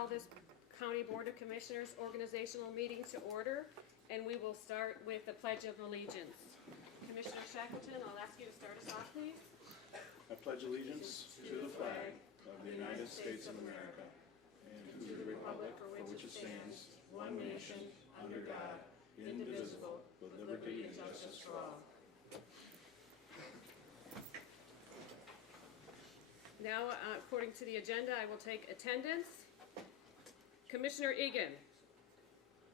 call this County Board of Commissioners organizational meeting to order, and we will start with the Pledge of Allegiance. Commissioner Shackleton, I'll ask you to start us off, please. I pledge allegiance to the flag of the United States of America and to the republic for which it stands, one nation, under God, indivisible, with liberty and justice for all. Now, according to the agenda, I will take attendance. Commissioner Egan.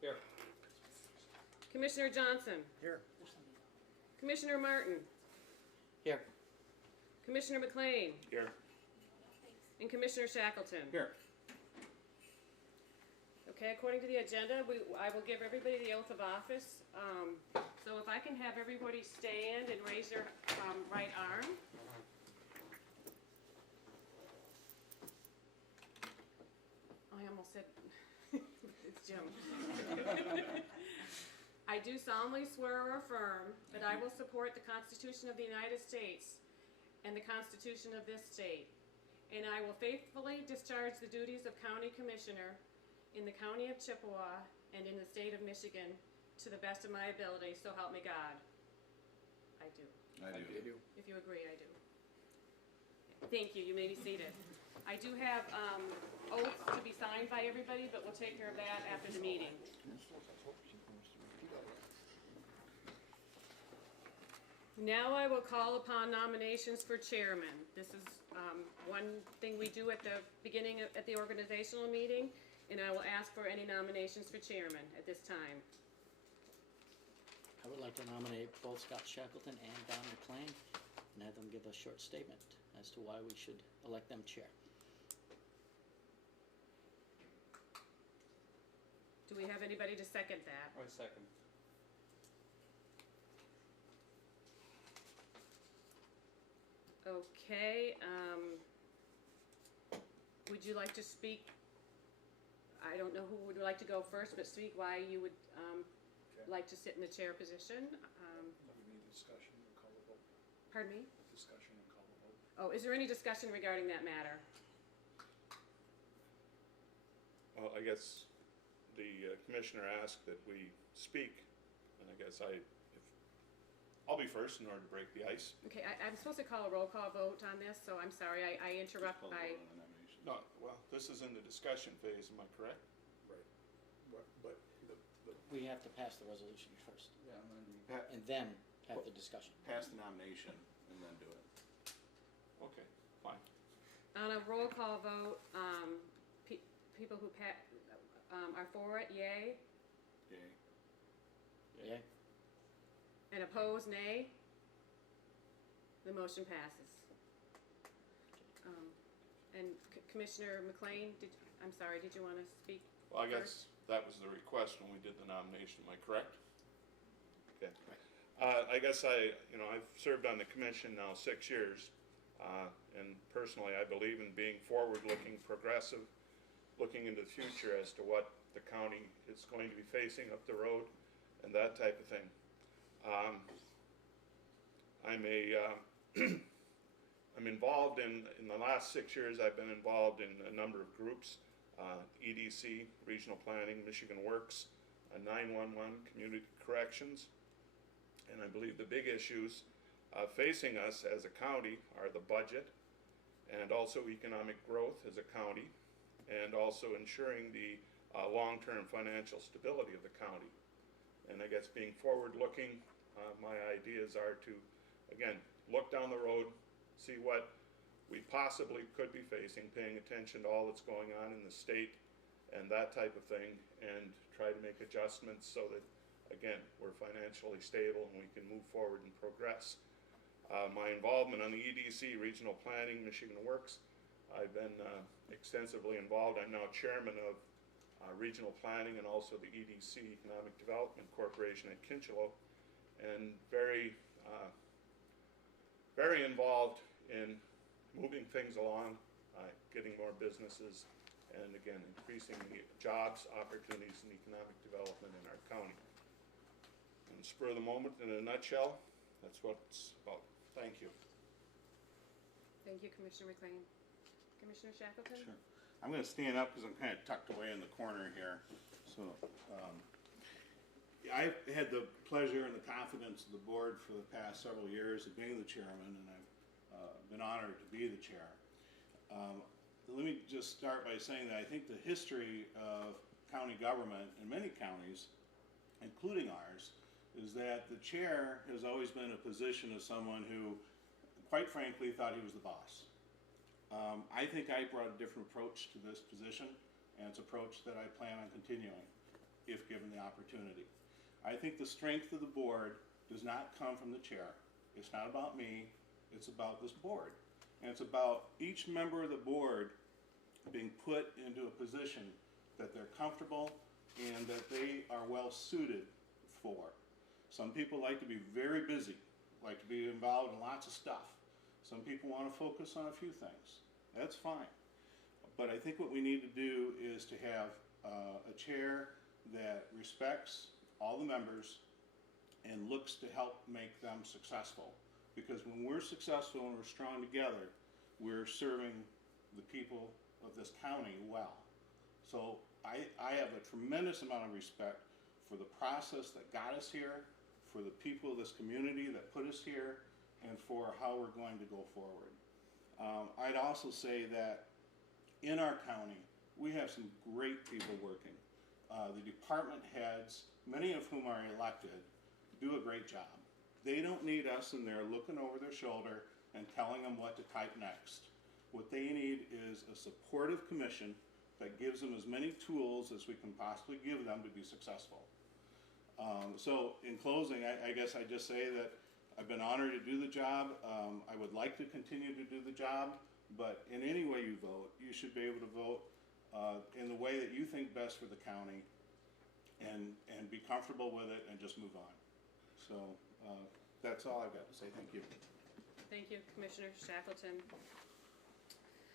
Here. Commissioner Johnson. Here. Commissioner Martin. Here. Commissioner McLean. Here. And Commissioner Shackleton. Here. Okay, according to the agenda, I will give everybody the oath of office. So if I can have everybody stand and raise their right arm. I almost said, it's Jim. I do solemnly swear or affirm that I will support the Constitution of the United States and the Constitution of this state, and I will faithfully discharge the duties of County Commissioner in the County of Chippewa and in the state of Michigan to the best of my ability, so help me God. I do. I do. If you agree, I do. Thank you. You may be seated. I do have oaths to be signed by everybody, but we'll take care of that after the meeting. Now I will call upon nominations for chairman. This is one thing we do at the beginning at the organizational meeting, and I will ask for any nominations for chairman at this time. I would like to nominate both Scott Shackleton and Don McLean and have them give a short statement as to why we should elect them chair. Do we have anybody to second that? I second. Okay. Would you like to speak? I don't know who would like to go first, but speak why you would like to sit in the chair position. We need discussion and call a vote. Pardon me? Discussion and call a vote. Oh, is there any discussion regarding that matter? Well, I guess the commissioner asked that we speak, and I guess I'll be first in order to break the ice. Okay, I'm supposed to call a roll call vote on this, so I'm sorry. I interrupt Call a by... vote on the nomination. No, well, this is in the discussion phase, am I correct? Right. But We have to pass the resolution first yeah, and then and then have the discussion. pass the nomination and then do it. Okay, fine. On a roll call vote, people who are for it, yay, Yay. Yeah? and opposed, nay. The motion passes. And Commissioner McLean, I'm sorry, did you want to speak? Well, I first? guess that was the request when we did the nomination, am I correct? Okay. Right. I guess I've served on the commission now 6 years, and personally I believe in being forward-looking, progressive, looking into the future as to what the county is going to be facing up the road and that type of thing. I'm involved in the last 6 years I've been involved in a number of groups, EDC, Regional Planning, Michigan Works, 911, Community Corrections, and I believe the big issues facing us as a county are the budget and also economic growth as a county and also ensuring the long-term financial stability of the county. And I guess being forward-looking, my ideas are to, again, look down the road, see what we possibly could be facing, paying attention to all that's going on in the state and that type of thing, and try to make adjustments so that, again, we're financially stable and we can move forward and progress. My involvement on the EDC, Regional Planning, Michigan Works, I've been extensively involved. I'm now chairman of Regional Planning and also the EDC, Economic Development Corporation at Kinchelo, and very involved in moving things along, getting more businesses, and again, increasing the jobs, opportunities, and economic development in our county. And spur of the moment, in a nutshell, that's what it's about. Thank you. Thank you, Commissioner McLean. Commissioner Shackleton? Sure. I'm gonna stand up because I'm kind of tucked away in the corner here. So, I've had the pleasure and the confidence of the board for the past several years of being the chairman, and I've been honored to be the chair. Let me just start by saying that I think the history of county government in many counties, including ours, is that the chair has always been a position of someone who, quite frankly, thought he was the boss. I think I brought a different approach to this position, and it's an approach that I plan on continuing, if given the opportunity. I think the strength of the board does not come from the chair. It's not about me, it's about this board. And it's about each member of the board being put into a position that they're comfortable and that they are well suited for. Some people like to be very busy, like to be involved in lots of stuff. Some people want to focus on a few things. That's fine. But I think what we need to do is to have a chair that respects all the members and looks to help make them successful. Because when we're successful and we're strong together, we're serving the people of this county well. So I have a tremendous amount of respect for the process that got us here, for the people of this community that put us here, and for how we're going to go forward. I'd also say that in our county, we have some great people working. The department heads, many of whom are elected, do a great job. They don't need us in there looking over their shoulder and telling them what to type next. What they need is a supportive commission that gives them as many tools as we can possibly give them to be successful. So in closing, I guess I just say that I've been honored to do the job. I would like to continue to do the job, but in any way you vote, you should be able to vote in the way that you think best for the county and be comfortable with it and just move on. So that's all I've got to say. Thank you. Thank you, Commissioner Shackleton.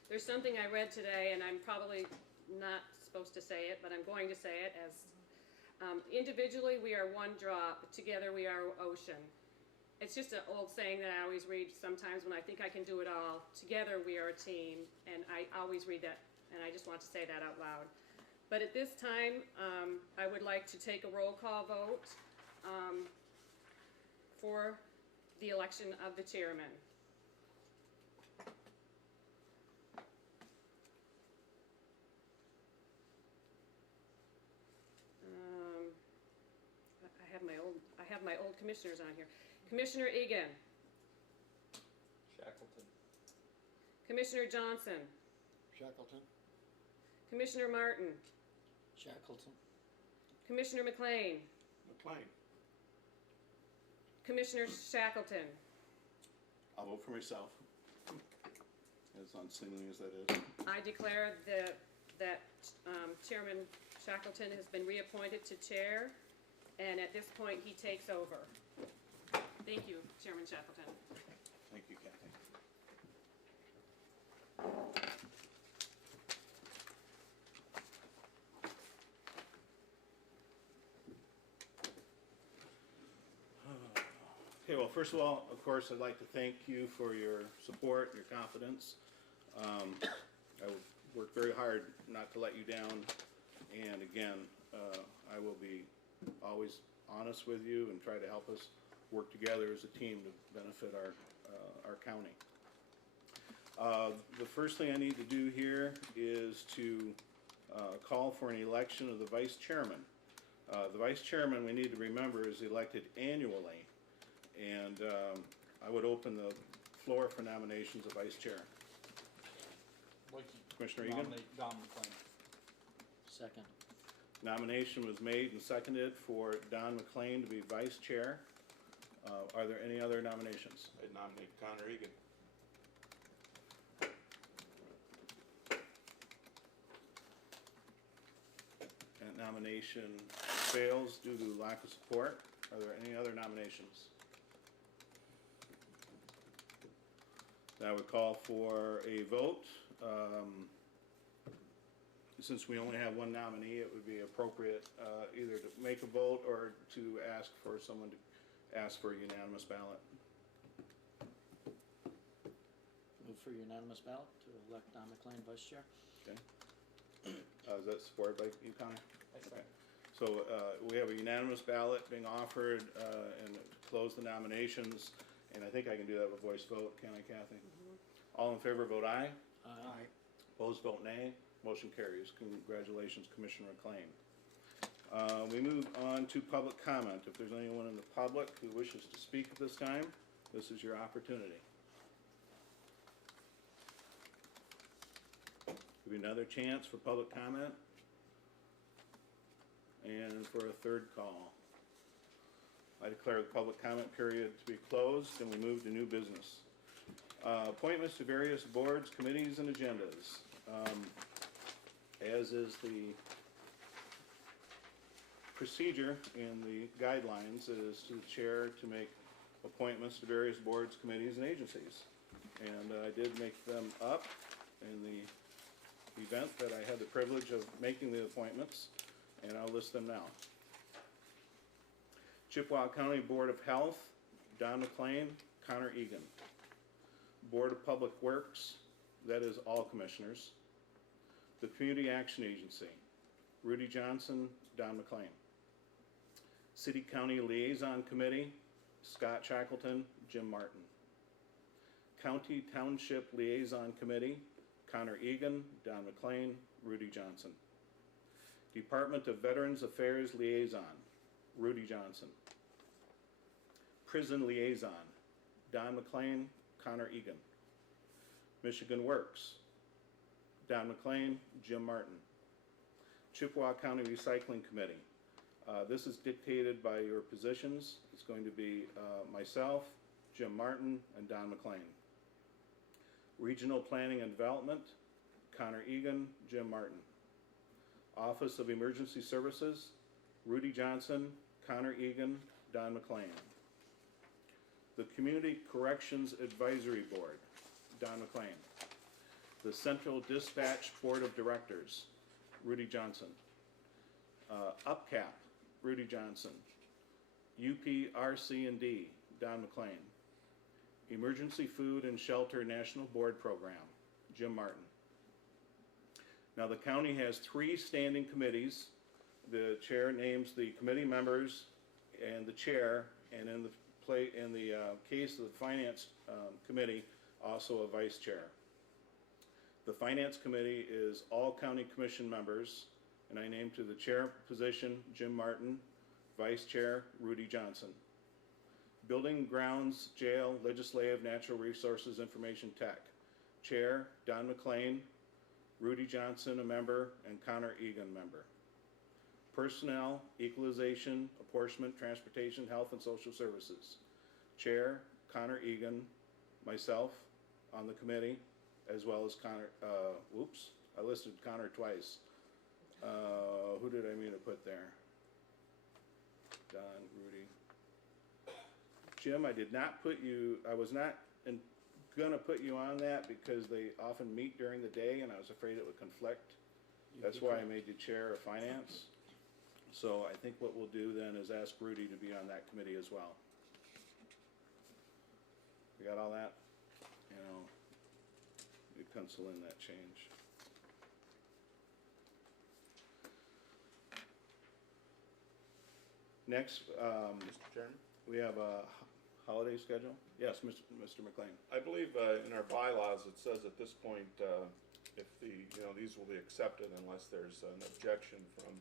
There's something I read today, and I'm probably not supposed to say it, but I'm going to say it as individually we are one drop, together we are ocean. It's just an old saying that I always read sometimes when I think I can do it all. Together we are a team, and I always read that, and I just want to say that out loud. But at this time, I would like to take a roll call vote for the election of the chairman. I have my old commissioners on here. Commissioner Egan. Shackleton. Commissioner Johnson. Shackleton. Commissioner Martin. Shackleton. Commissioner McLean. McLean. Commissioner Shackleton. I'll vote for myself. As unseemly as that is. I declare that Chairman Shackleton has been reappointed to chair, and at this point he takes over. Thank you, Chairman Shackleton. Thank you, Kathy. Okay, well, first of all, of course, I'd like to thank you for your support, your confidence. I will work very hard not to let you down, and again, I will be always honest with you and try to help us work together as a team to benefit our county. The first thing I need to do here is to call for an election of the vice chairman. The vice chairman, we need to remember, is elected annually, and I would open the floor for nominations of vice chair. Commissioner Egan? Nominate Don McLean. Second. Nomination was made and seconded for Don McLean to be vice chair. Are there any other nominations? I nominate Connor Egan. That nomination fails due to lack of support. Are there any other nominations? I would call for a vote. Since we only have one nominee, it would be appropriate either to make a vote or to ask for someone to ask for a unanimous ballot. Move for unanimous ballot to elect Don McLean vice chair. Okay. Is that supported by you, Connor? Okay. So, we have a unanimous ballot being offered, and to close the nominations, and I think I can do that with voice vote, can I, Kathy? All in favor, vote aye. Aye. Opposed, vote nay. Motion carries. Congratulations, Commissioner McLean. We move on to public comment. If there's anyone in the public who wishes to speak at this time, this is your opportunity. Give you another chance for public comment. And for a third call. I declare the public comment period to be closed, and we move to new business. Appointments to various boards, committees, and agendas. As is the procedure in the guidelines, it is to the chair to make appointments to various boards, committees, and agencies. And I did make them up in the event that I had the privilege of making the appointments, and I'll list them now. Chippewa County Board of Health, Don McLean, Connor Egan. Board of Public Works, that is all commissioners. The Community Action Agency, Rudy Johnson, Don McLean. City County Liaison Committee, Scott Shackleton, Jim Martin. County Township Liaison Committee, Connor Egan, Don McLean, Rudy Johnson. Department of Veterans Affairs Liaison, Rudy Johnson. Prison Liaison, Don McLean, Connor Egan. Michigan Works, Don McLean, Jim Martin. Chippewa County Recycling Committee. This is dictated by your positions. It's going to be myself, Jim Martin, and Don McLean. Regional Planning and Development, Connor Egan, Jim Martin. Office of Emergency Services, Rudy Johnson, Connor Egan, Don McLean. The Community Corrections Advisory Board, Don McLean. The Central Dispatch Board of Directors, Rudy Johnson. UPCAP, Rudy Johnson. UPRC&D, Don McLean. Emergency Food and Shelter National Board Program, Jim Martin. Now the county has 3 standing committees. The chair names the committee members and the chair, and in the case of the Finance Committee, also a vice chair. The Finance Committee is all county commission members, and I name to the chair position Jim Martin, vice chair Rudy Johnson. Building, Grounds, Jail, Legislative, Natural Resources, Information Tech, chair Don McLean, Rudy Johnson a member, and Connor Egan member. Personnel, Equalization, Apportionment, Transportation, Health and Social Services, chair Connor Egan, myself on the committee, as well as Connor, I listed Connor twice. Who did I mean to put there? Don, Rudy. Jim, I did not put you, I was not gonna put you on that because they often meet during the day and I was afraid it would conflict. That's why I made you chair of finance. So I think what we'll do then is ask Rudy to be on that committee as well. We got all that? You know, you pencil in that change. Next, Mr. Chairman? we have a holiday schedule. Yes, Mr. McLean. I believe in our bylaws, it says at this point, if these will be accepted unless there's an objection from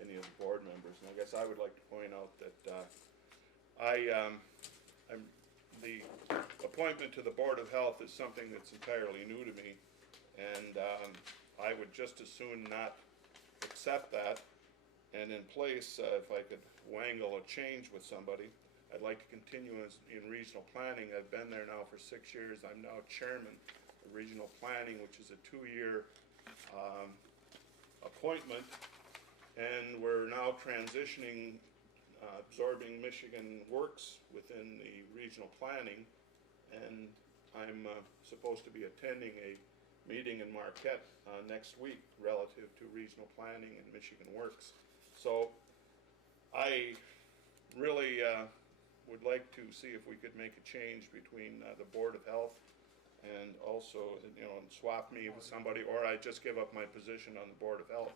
any of the board members. And I guess I would like to point out that the appointment to the Board of Health is something that's entirely new to me, and I would just as soon not accept that. And in place, if I could wangle a change with somebody, I'd like to continue in regional planning. I've been there now for 6 years. I'm now chairman of regional planning, which is a 2-year appointment. And we're now transitioning, absorbing Michigan Works within the regional planning. And I'm supposed to be attending a meeting in Marquette next week relative to regional planning and Michigan Works. So I really would like to see if we could make a change between the Board of Health and also, swap me with somebody, or I just give up my position on the Board of Health.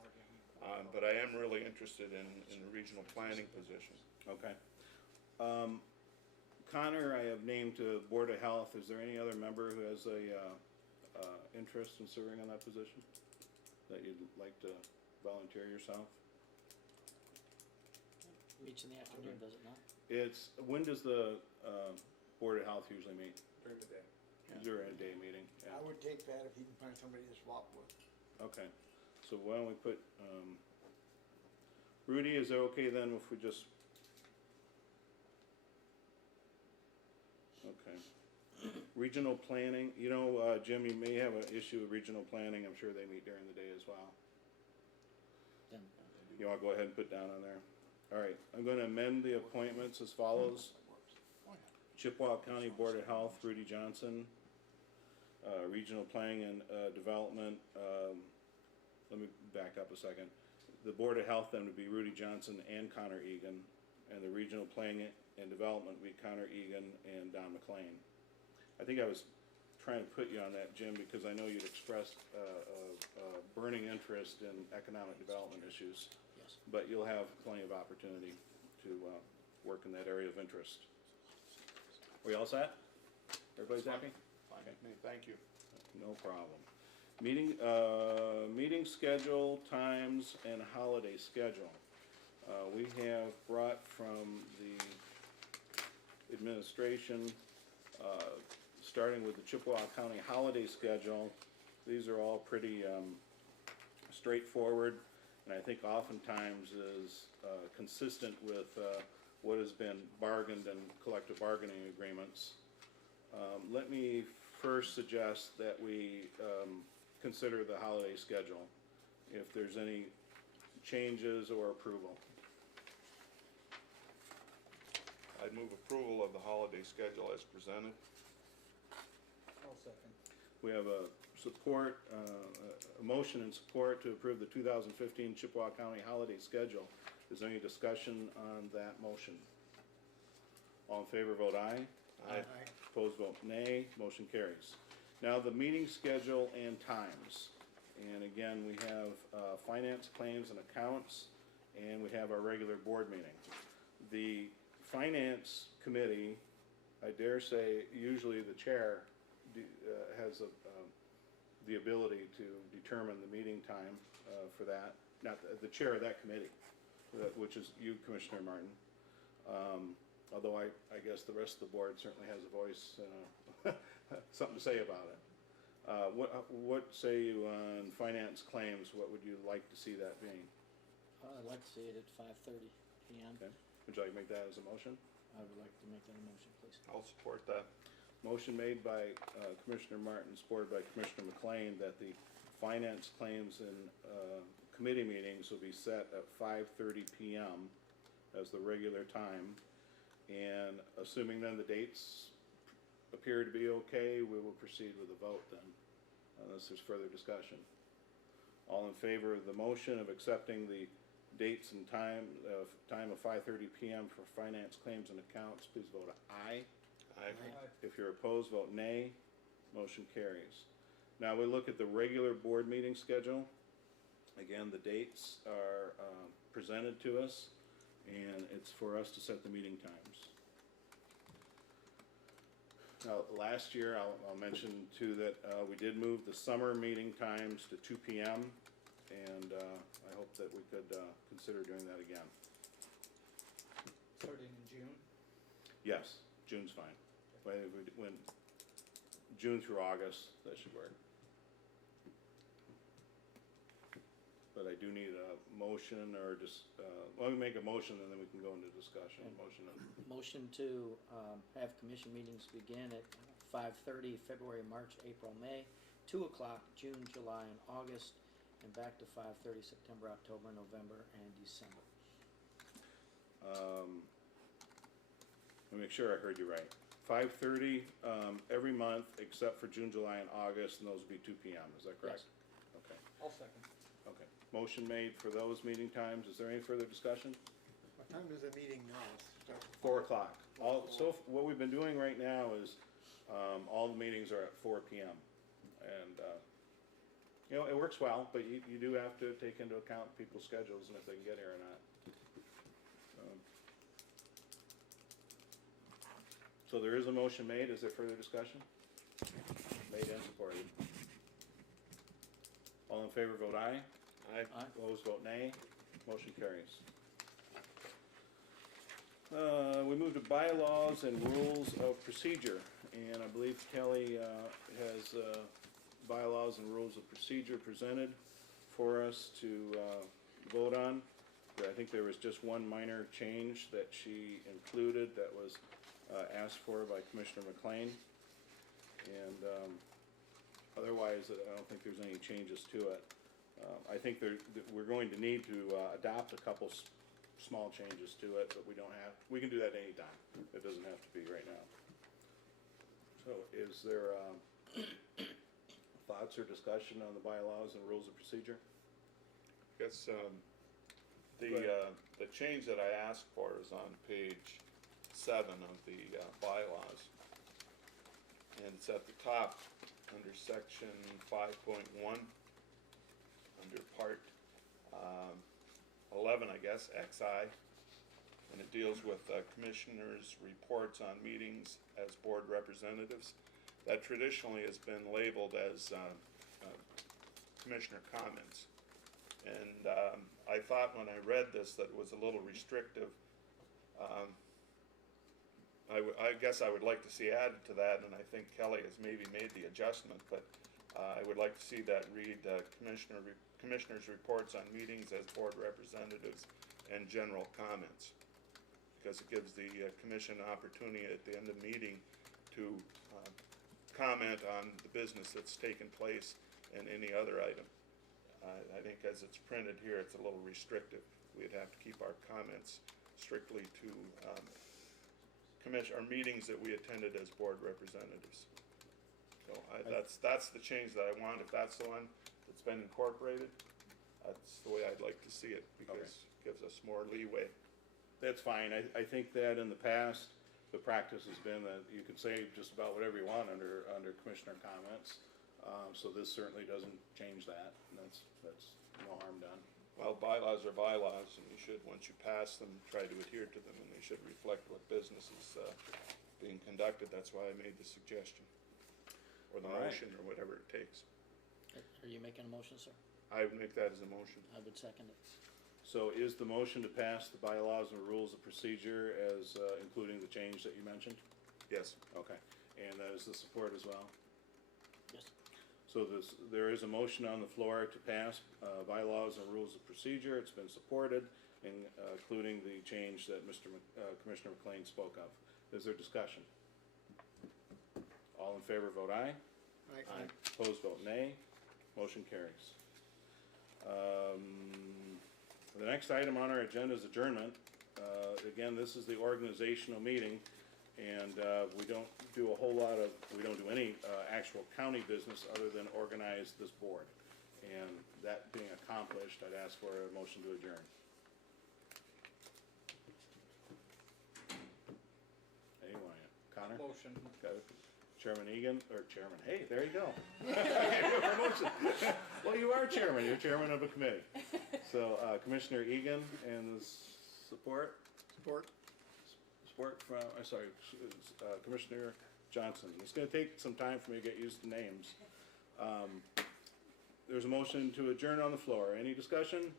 But I am really interested in the regional planning position. Okay. Connor, I have named to Board of Health. Is there any other member who has a interest in serving on that position that you'd like to volunteer yourself? Meets in the afternoon, does it not? When does the Board of Health usually meet? During the day. During a day meeting? Yeah. I would take that if he can find somebody to swap with. Okay, so why don't we put, Rudy, is it okay then if we just? Okay. Regional planning, Jim, you may have an issue with regional planning, I'm sure they meet during the day as well. Then, You wanna go ahead and put down on there? Alright, I'm gonna amend the appointments as follows. Chippewa County Board of Health, Rudy Johnson. Regional Planning and Development, let me back up a second. The Board of Health then would be Rudy Johnson and Connor Egan, and the Regional Planning and Development would be Connor Egan and Don McLean. I think I was trying to put you on that, Jim, because I know you'd expressed a burning interest in economic development issues, yes. but you'll have plenty of opportunity to work in that area of interest. We all set? Everybody's happy? Fine with me, thank you. No problem. Meeting schedule, times, and holiday schedule. We have brought from the administration, starting with the Chippewa County holiday schedule. These are all pretty straightforward, and I think oftentimes is consistent with what has been bargained in collective bargaining agreements. Let me first suggest that we consider the holiday schedule, if there's any changes or approval. I'd move approval of the holiday schedule as presented. I'll second. We have a motion and support to approve the 2015 Chippewa County holiday schedule. Is there any discussion on that motion? All in favor, vote aye. Aye. Opposed, vote nay. Motion carries. Now, the meeting schedule and times. And again, we have finance, claims, and accounts, and we have our regular board meeting. The finance committee, I dare say, usually the chair has the ability to determine the meeting time for that. Not the chair of that committee, which is you, Commissioner Martin. Although I guess the rest of the board certainly has a voice and something to say about it. What say you on finance claims? What would you like to see that being? I'd like to see it at 5:30 PM. Okay. Would you like to make that as a motion? I would like to make that a motion, please. I'll support that. Motion made by Commissioner Martin, supported by Commissioner McLean, that the finance claims and committee meetings will be set at 5:30 PM as the regular time. And assuming then the dates appear to be okay, we will proceed with the vote then, unless there's further discussion. All in favor of the motion of accepting the dates and time of 5:30 PM for finance claims and accounts, please vote aye. Aye. If you're opposed, vote nay. Motion carries. Now we look at the regular board meeting schedule. Again, the dates are presented to us, and it's for us to set the meeting times. Now, last year, I'll mention too that we did move the summer meeting times to 2 PM, and I hope that we could consider doing that again. Starting in June. Yes, June's fine. But if we went June through August, that should work. But I do need a motion or just, let me make a motion and then we can go into discussion. Motion to have commission meetings begin at 5:30, February, March, April, May, 2 o'clock, June, July, and August, and back to 5:30, September, October, November, and December. Let me make sure I heard you right. 5:30 every month except for June, July, and August, and those will be 2 PM, is that correct? Okay, I'll second. okay. Motion made for those meeting times. Is there any further discussion? What time is the meeting now? Start? 4 o'clock. So what we've been doing right now is All the meetings are at 4 PM. And, you know, it works well, but you do have to take into account people's schedules and if they can get here or not. So there is a motion made. Is there further discussion? Made and supported. All in favor, vote aye. Aye. Opposed, vote nay. Motion carries. We move to bylaws and rules of procedure, and I believe Kelly has bylaws and rules of procedure presented for us to vote on. I think there was just one minor change that she included that was asked for by Commissioner McLean. And otherwise, I don't think there's any changes to it. I think we're going to need to adopt a couple small changes to it, but we can do that anytime. It doesn't have to be right now. So is there thoughts or discussion on the bylaws and rules of procedure? Guess, ahead. the change that I asked for is on page 7 of the bylaws. And it's at the top, under section 5.1, under part 11, I guess, XI. And it deals with commissioners' reports on meetings as board representatives. That traditionally has been labeled as commissioner comments. And I thought when I read this that it was a little restrictive. I guess I would like to see added to that, and I think Kelly has maybe made the adjustment, but I would like to see that read commissioners' reports on meetings as board representatives and general comments. Because it gives the commission an opportunity at the end of the meeting to comment on the business that's taken place and any other item. I think as it's printed here, it's a little restrictive. We'd have to keep our comments strictly to our meetings that we attended as board representatives. So that's the change that I want. If that's the one that's been incorporated, that's the way I'd like to see it, because it gives us more leeway. That's fine. I think that in the past, the practice has been that you can say just about whatever you want under commissioner comments. So this certainly doesn't change that, and that's no harm done. Well, bylaws are bylaws, and you should, once you pass them, try to adhere to them, and they should reflect what business is being conducted. That's why I made the suggestion, or the All right. motion, or whatever it takes. Are you making a motion, sir? I would make that as a motion. I would second it. So is the motion to pass the bylaws and rules of procedure as including the change that you mentioned? Yes. Okay, and that is the support as well? Yes. So there is a motion on the floor to pass bylaws and rules of procedure. It's been supported, including the change that Commissioner McLean spoke of. Is there discussion? All in favor, vote aye. Aye. Opposed, vote nay. Motion carries. The next item on our agenda is adjournment. Again, this is the organizational meeting, and we don't do any actual county business other than organize this board. And that being accomplished, I'd ask for a motion to adjourn. Anyone? Connor? Motion. Got it. Chairman Egan, or Chairman, hey, there you go. Promotion. Well, you are chairman, you're chairman of a committee. So Commissioner Egan and the support from, Commissioner Johnson. It's gonna take some time for me to get used to names. There's a motion to adjourn on the floor. Any discussion?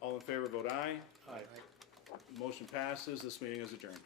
All in favor, vote aye. Aye. Motion passes. This meeting is adjourned.